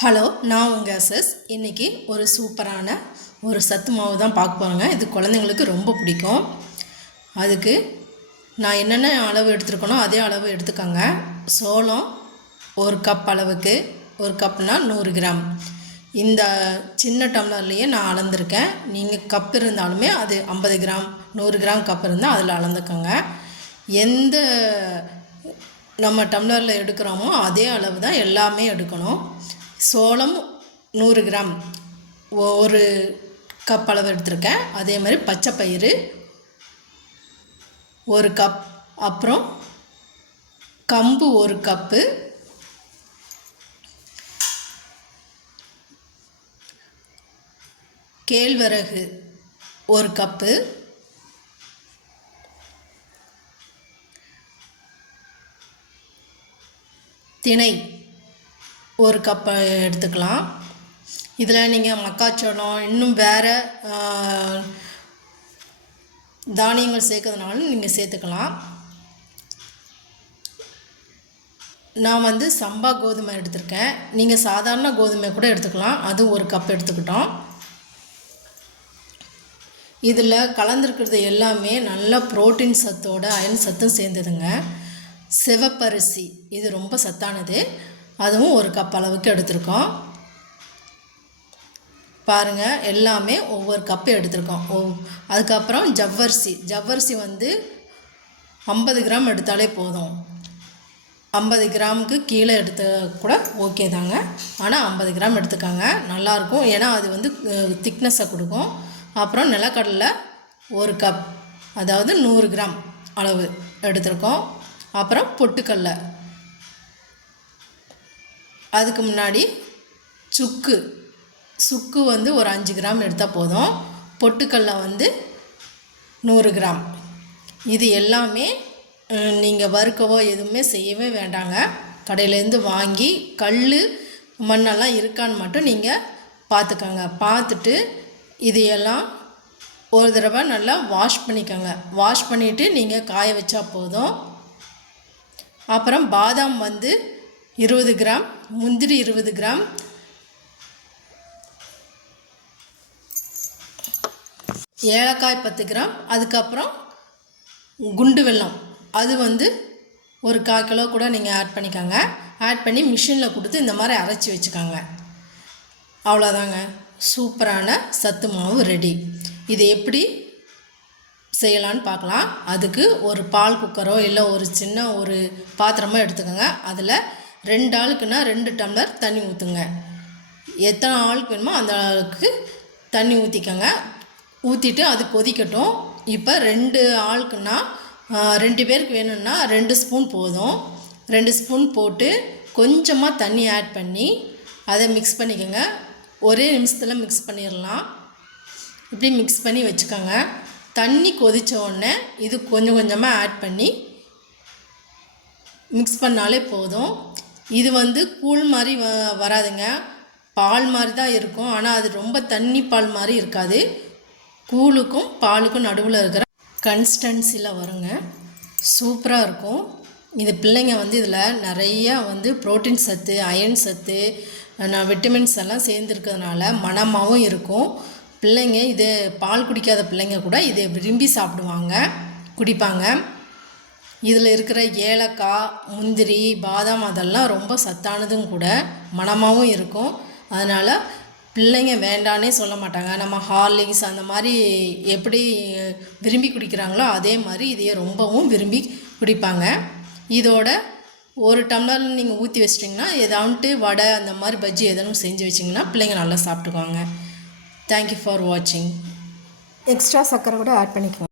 Hello, நான் உங்கள் SS. இன்றைக்கி ஒரு சூப்பரான ஒரு சத்து மாவு தான் பார்க்க போகிறேங்க. இது குழந்தைங்களுக்கு ரொம்ப பிடிக்கும். அதுக்கு நான் என்னென்ன அளவு எடுத்துருக்கனோ அதே அளவு எடுத்துக்கோங்க. சோளம் 1 கப் அளவுக்கு, 1 கப்னால் 100 கிராம். இந்த சின்ன டம்ளர்லேயே நான் அளந்துருக்கேன். நீங்கள் கப் இருந்தாலுமே அது 50 கிராம் 100 கிராம் கப் இருந்தால் அதில் அளந்துக்கோங்க. எந்த நம்ம டம்ளரில் எடுக்கிறோமோ அதே அளவு தான் எல்லாமே எடுக்கணும். சோளம் 100 கிராம் 1 கப் அளவு எடுத்திருக்கேன். அதே மாதிரி பச்சை பயிறு 1 கப், அப்புறம் கம்பு 1 கப்பு, கேழ்வரகு 1 கப்பு, திணை 1 கப் எடுத்துக்கலாம். இதில் நீங்கள் மக்காச்சோளம் இன்னும் வேறு தானியங்கள் சேர்க்கறதுனாலும் நீங்கள் சேர்த்துக்கலாம். நான் சம்பா கோதுமை எடுத்திருக்கேன். நீங்கள் சாதாரண கோதுமை கூட எடுத்துக்கலாம். அது 1 கப் எடுத்துக்கிட்டோம். இதில் கலந்துருக்கிறது எல்லாமே நல்ல புரோட்டீன் சத்தோட அயன் சத்தும் சேர்ந்ததுங்க. சிவப்பரிசி இது ரொம்ப சத்தானது. அதுவும் 1 கப் அளவுக்கு எடுத்திருக்கோம். பாருங்கள், எல்லாமே ஒவ்வொரு கப்பு எடுத்திருக்கோம். அதுக்கப்புறம் ஜவ்வரிசி 50 கிராம் எடுத்தாலே போதும். 50 கிராமுக்கு கீழே எடுத்த கூட ஓகே தாங்க. ஆனால் 50 கிராம் எடுத்துக்காங்க, நல்லாயிருக்கும். ஏன்னா அது திக்னஸை கொடுக்கும். அப்புறம் நிலக்கடலை 1 கப், அதாவது 100 கிராம் அளவு எடுத்திருக்கோம். அப்புறம் பொட்டுக்கடலை, அதுக்கு முன்னாடி சுக்கு ஒரு 5 கிராம் எடுத்தால் போதும். பொட்டுக்கடலை 100 கிராம். இது எல்லாமே நீங்கள் வறுக்கவோ எதுவுமே செய்யவே வேண்டாங்க. கடையிலேருந்து வாங்கி கல் மண்ணெல்லாம் இருக்கான்னு மட்டும் நீங்கள் பார்த்துக்கோங்க. பார்த்துட்டு இதையெல்லாம் ஒரு தடவை நல்லா வாஷ் பண்ணிக்கோங்க. வாஷ் பண்ணிவிட்டு நீங்கள் காய வச்சா போதும். அப்புறம் பாதாம் 20 கிராம், முந்திரி 20 கிராம், ஏலக்காய் 10 கிராம், அதுக்கப்புறம் குண்டு வெல்லம் அது 1 கால் கிலோ கூட நீங்கள் ஆட் பண்ணிக்கோங்க. ஆட் பண்ணி மிஷினில் கொடுத்து இந்த மாதிரி அரைச்சி வச்சுக்கோங்க. அவ்வளோதாங்க, சூப்பரான சத்து மாவு ரெடி. இது எப்படி செய்யலான்னு பார்க்கலாம். அதுக்கு ஒரு பால் குக்கரோ இல்லை ஒரு சின்ன ஒரு பாத்திரமோ எடுத்துக்கோங்க. அதில் 2 ஆளுக்குன்னா 2 டம்ளர் தண்ணி ஊற்றுங்க. எத்தனை ஆளுக்கு வேணுமோ அந்த அளவுக்கு தண்ணி ஊற்றிக்கோங்க. ஊற்றிட்டு அது கொதிக்கட்டும். இப்போ 2 ஆளுக்குன்னா 2 பேருக்கு வேணும்னா 2 ஸ்பூன் போதும். 2 ஸ்பூன் போட்டு கொஞ்சமாக தண்ணி ஆட் பண்ணி அதை மிக்ஸ் பண்ணிக்கோங்க. ஒரே நிமிஷத்தில் மிக்ஸ் பண்ணிடலாம். இப்படி மிக்ஸ் பண்ணி வச்சுக்கோங்க. தண்ணி கொதித்த உடனே இது கொஞ்சம் கொஞ்சமாக ஆட் பண்ணி மிக்ஸ் பண்ணாலே போதும். இது கூழ் மாதிரி வராதுங்க, பால் மாதிரி தான் இருக்கும். ஆனால் அது ரொம்ப தண்ணி பால் மாதிரி இருக்காது. கூழுக்கும் பாலுக்கும் நடுவில் இருக்கிற கன்சிஸ்டன்சியில் வருங்க. சூப்பராக இருக்கும். இது பிள்ளைங்க இதில் நிறையா புரோட்டீன் சத்து, அயன் சத்து, விட்டமின்ஸ் எல்லாம் சேர்ந்துருக்கிறதுனால மணமாகவும் இருக்கும். பிள்ளைங்க இது பால் குடிக்காத பிள்ளைங்க கூட இதை விரும்பி சாப்பிடுவாங்க, குடிப்பாங்க. இதில் இருக்கிற ஏலக்காய், முந்திரி, பாதாம் அதெல்லாம் ரொம்ப சத்தானதும் கூட, மணமாகவும் இருக்கும். அதனால் பிள்ளைங்க வேண்டானே சொல்ல மாட்டாங்க. நம்ம ஹார்லிக்ஸ் அந்த மாதிரி எப்படி விரும்பி குடிக்கிறாங்களோ அதே மாதிரி இதையே ரொம்பவும் விரும்பி குடிப்பாங்க. இதோட 1 டம்ளர் நீங்கள் ஊற்றி வச்சிட்டிங்கன்னா ஏதாவுன்ட்டு வடை அந்த மாதிரி பஜ்ஜி எதனும் செஞ்சு வச்சிங்கன்னா பிள்ளைங்க நல்லா சாப்பிட்டுக்குவாங்க. தேங்க்யூ ஃபார் வாட்சிங். எக்ஸ்ட்ரா சர்க்கரை கூட ஆட் பண்ணிக்குவோம்.